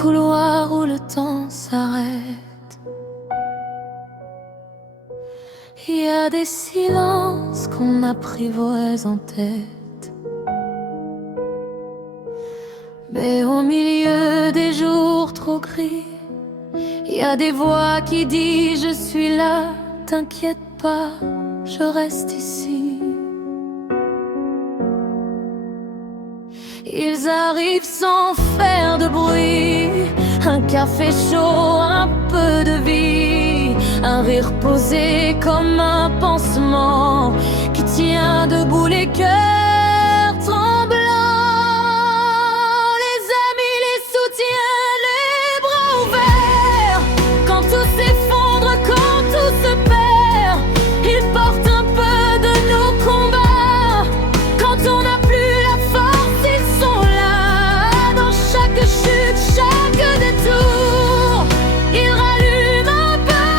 couloir où le temps s'arrête. Il y a des silences qu'on apprivoise en tête, mais au milieu des jours trop gris, il y a des voix qui disent: je suis là, t'inquiète pas, je reste ici. Ils arrivent sans faire de bruit, un café chaud, un peu de vie, un rire posé comme un pansement qui tient debout les cœurs tremblants. Les amis, les soutiens, les bras ouverts. Quand tout s'effondre, quand tout se perd, ils portent un peu de nos combats. Quand on n'a plus la force, ils sont là. Dans chaque chute, chaque détour, ils rallument un peu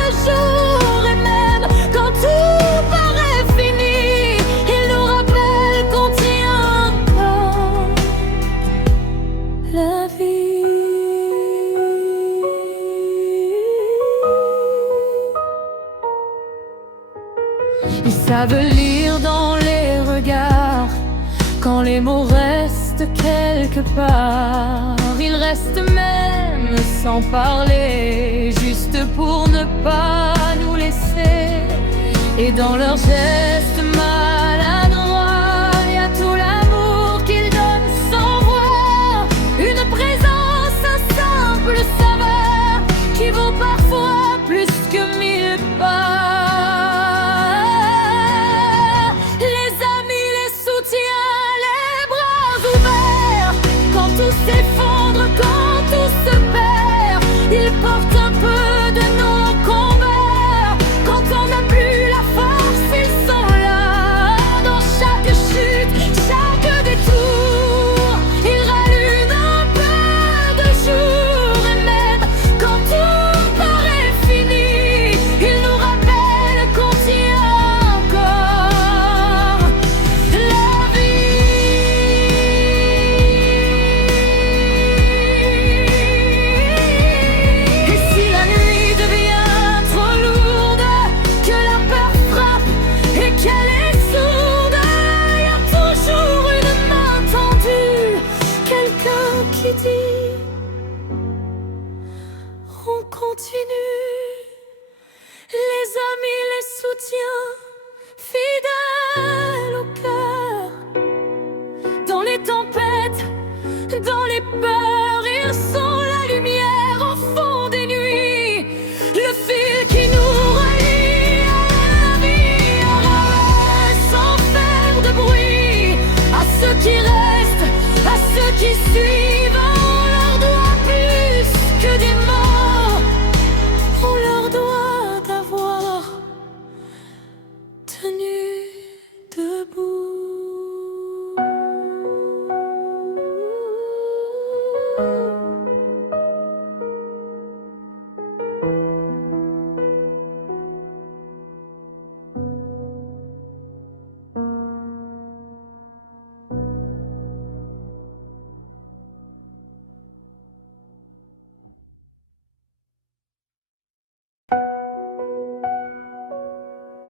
de jour. Et même quand tout paraît fini, ils nous rappellent qu'on tient encore la vie. Ils savent lire dans les regards quand les mots restent quelque part. Ils restent même sans parler, juste pour ne pas nous laisser. Et dans leurs gestes maladroits, il y a tout l'amour qu'ils donnent sans voir. Une présence, un simple saveur qui vaut parfois plus que 1000 pas. Tout s'effondre, quand tout se perd, ils portent un peu de nos combats. Quand on n'a plus la force, ils sont là. Dans chaque chute, chaque détour, ils rallument un peu de jour. Et même quand tout paraît fini, ils nous rappellent qu'on tient encore la vie. Qui dit: on continue.